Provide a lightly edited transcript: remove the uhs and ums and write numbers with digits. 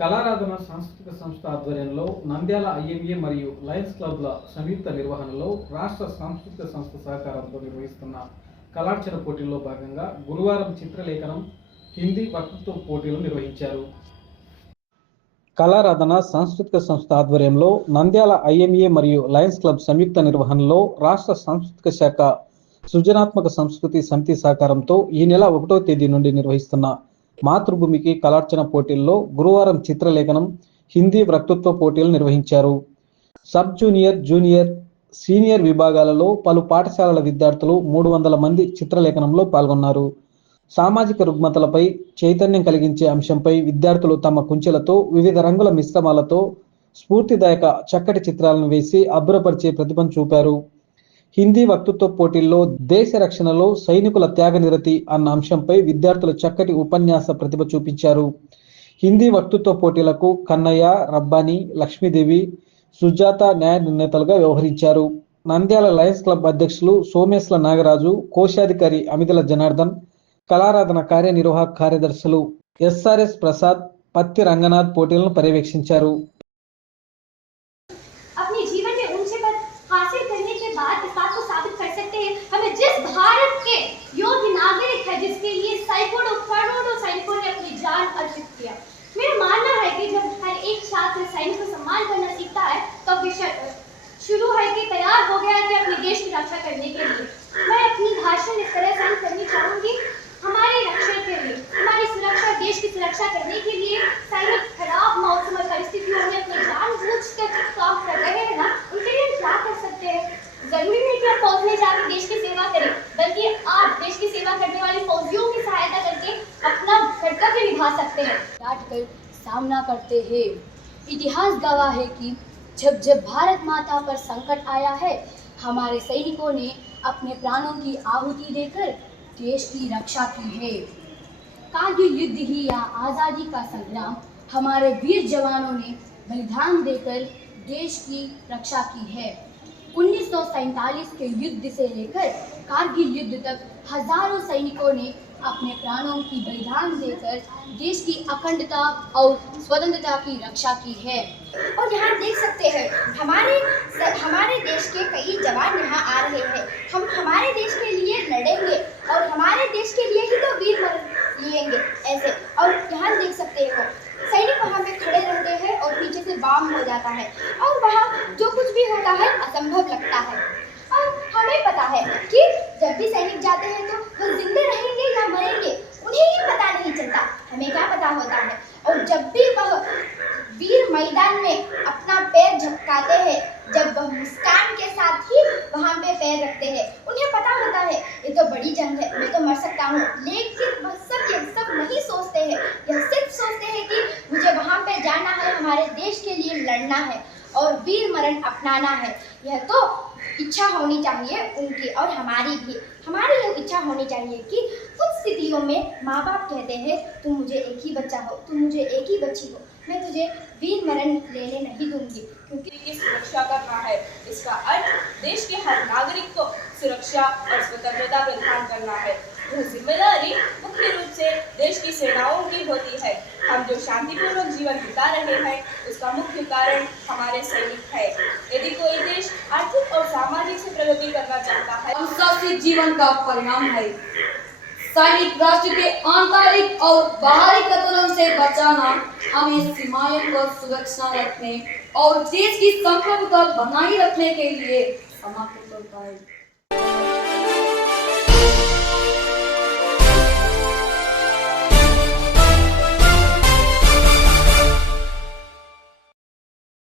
కళారాధన సాంస్కృతిక సంస్థ ఆధ్వర్యంలో నంద్యాల ఐఎంఏ మరియు లయన్స్ క్లబ్ల సంయుక్త నిర్వహణలో రాష్ట్ర సాంస్కృతిక సంస్థ సహకారంతో నిర్వహిస్తున్న కళార్చన పోటీల్లో భాగంగా గురువారం చిత్రలేఖనం హిందీ వక్తృత్వ పోటీలు నిర్వహించారు. కళారాధన సాంస్కృతిక సంస్థ ఆధ్వర్యంలో నంద్యాల ఐఎంఏ మరియు లయన్స్ క్లబ్ సంయుక్త నిర్వహణలో రాష్ట్ర సాంస్కృతిక శాఖ సృజనాత్మక సంస్కృతి సమితి సహకారంతో ఈ నెల 1వ తేదీ నుండి నిర్వహిస్తున్న మాతృభూమికి కళార్చన పోటీల్లో గురువారం చిత్రలేఖనం హిందీ వక్తృత్వ పోటీలు నిర్వహించారు. సబ్ జూనియర్, జూనియర్, సీనియర్ విభాగాలలో పలు పాఠశాలల విద్యార్థులు 300 మంది చిత్రలేఖనంలో పాల్గొన్నారు. సామాజిక రుగ్మతలపై చైతన్యం కలిగించే అంశంపై విద్యార్థులు తమ కుంచెలతో వివిధ రంగుల మిశ్రమాలతో స్ఫూర్తిదాయక చక్కటి చిత్రాలను వేసి అబ్బురపరిచే ప్రతిభను చూపారు. హిందీ వక్తృత్వ పోటీల్లో దేశ రక్షణలో సైనికుల త్యాగనిరతి అన్న అంశంపై విద్యార్థులు చక్కటి ఉపన్యాస ప్రతిభ చూపించారు. హిందీ వక్తృత్వ పోటీలకు కన్నయ్య, రబ్బానీ, లక్ష్మీదేవి, సుజాత న్యాయ నిర్ణేతలుగా వ్యవహరించారు. నంద్యాల లయన్స్ క్లబ్ అధ్యక్షులు సోమేశ్ల నాగరాజు, కోశాధికారి అమిదల జనార్దన్, కళారాధన కార్యనిర్వాహక కార్యదర్శులు ఎస్ఆర్ఎస్ ప్రసాద్, పత్తి రంగనాథ్ పోటీలను పర్యవేక్షించారు. अपने जीवन में ऊंचे पद हासिल करने के बाद इस बात को साबित कर सकते हैं हमें जिस भारत के योग्य नागरिक है जिसके लिए सैकड़ों करोड़ों सैनिकों ने अपनी जान अर्पित किया। मेरा मानना है कि जब हर एक छात्र सैनिक को सम्मान करना सीखता है तो विषय शुरू है कि तैयार हो गया है कि अपने देश की रक्षा करने के लिए। मैं अपनी भाषण इस तरह से करनी चाहूंगी, हमारी रक्षा के लिए, हमारी सुरक्षा, देश की सुरक्षा करने के लिए सैनिक खराब मौसम और परिस्थितियों में अपनी जानबूझकर काम कर रहे हैं ना, उनके लिए क्या कर सकते हैं। जरूरी नहीं कि आप फौज में जाकर देश की सेवा करें, बल्कि आप देश की सेवा करने वाले फौजियों की सहायता करके अपना कर्तव्य निभा सकते हैं। डांट कर सामना करते हैं। इतिहास गवाह है कि जब जब भारत माता पर संकट आया है, हमारे सैनिकों ने अपने प्राणों की आहुति देकर देश की रक्षा की है। कारगिल युद्ध ही या आज़ादी का संग्राम हमारे वीर जवानों ने बलिदान देकर देश की रक्षा की है। 1947 के युद्ध से लेकर कारगिल युद्ध तक हजारों सैनिकों ने अपने प्राणों की बलिदान देकर देश की अखंडता और स्वतंत्रता की रक्षा की है। और यहाँ देख सकते हैं हमारे देश के कई जवान यहाँ आ रहे हैं। हम हमारे देश के लिए लड़ेंगे और हमारे देश के लिए ही तो वीर मरण लिएंगे ऐसे। और यहाँ देख सकते हैं सैनिक वहाँ पे खड़े रहते हैं और पीछे से बम हो जाता है और वहाँ जो कुछ भी होता है असंभव लगता है। और हमें पता है कि जब भी सैनिक जाते हैं तो वो जिंदे रहेंगे या मरेंगे उन्हें ही पता नहीं चलता, हमें क्या पता होता है। और जब भी वह वीर मैदान में अपना पैर झपकाते हैं, जब वह मुस्कान के साथ ही वहाँ पे पैर रखते हैं, उन्हें पता होता है ये तो बड़ी जंग है, मैं तो मर सकता हूँ। लेकिन वह सब ये सब नहीं सोचते हैं, यह सिर्फ सोचते हैं कि मुझे वहाँ पे जाना है, हमारे देश के लिए लड़ना है और वीर मरण अपनाना है। यह तो इच्छा होनी चाहिए उनकी और हमारी भी। हमारी यह इच्छा होनी चाहिए कि कुछ स्थितियों में माँ बाप कहते हैं तुम मुझे एक ही बच्चा हो, तुम मुझे एक ही बच्ची हो, मैं तुझे वीर मरण लेने नहीं दूंगी, क्योंकि की सुरक्षा करना है। इसका अर्थ देश के हर नागरिक को सुरक्षा और स्वतंत्रता प्रदान करना है। यह जिम्मेदारी मुख्य रूप से देश की सेनाओं की होती है। हम जो शांतिपूर्वक जीवन बिता रहे हैं उसका मुख्य कारण हमारे सैनिक है। यदि कोई देश आर्थिक और सामाजिक से प्रगति करना चाहता है, अनुशासित जीवन का परिणाम है। सैनिक राष्ट्र के आंतरिक और बाहरी खतरों से बचाना, हमें सीमाओं को सुरक्षा रखने और देश की संप्रभुता बनाए रखने के लिए समर्पित होता है।